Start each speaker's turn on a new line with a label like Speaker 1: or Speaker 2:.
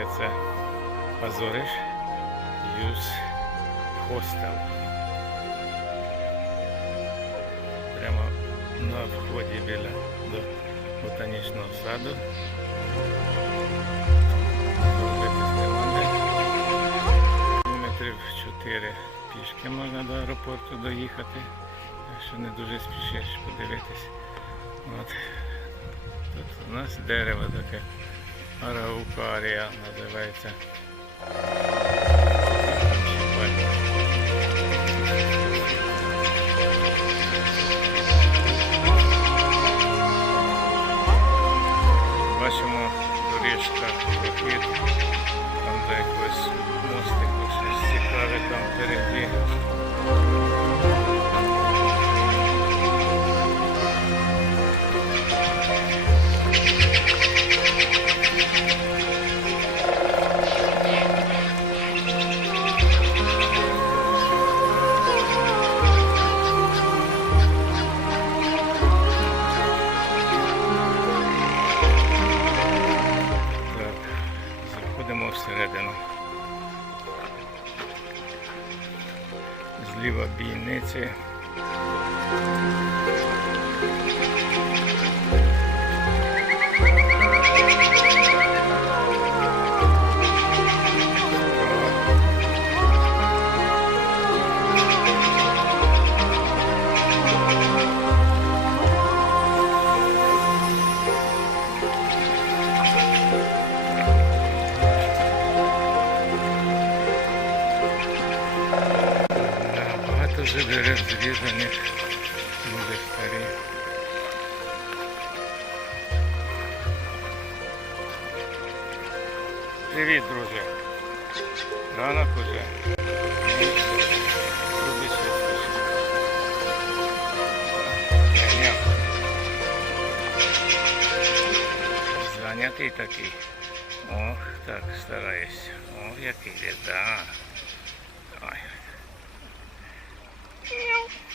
Speaker 1: Azores Youth Hostel. Прямо на вході біля до ботанічного саду. Кілометрів 4 пішки можна до аеропорту доїхати. Якщо не дуже спішиш подивитись. От. Тут у нас дерево таке. Араукарія називається. Бачимо доріжка прохід, там де якось мостику щось цікаве там впереді. Всередину. Зліва бійниці. Вже дерев зрізаних, старі. Привіт, друже. Ранок уже. Зайнятий такий. Ох, так, стараюсь. О, який є, Tchau.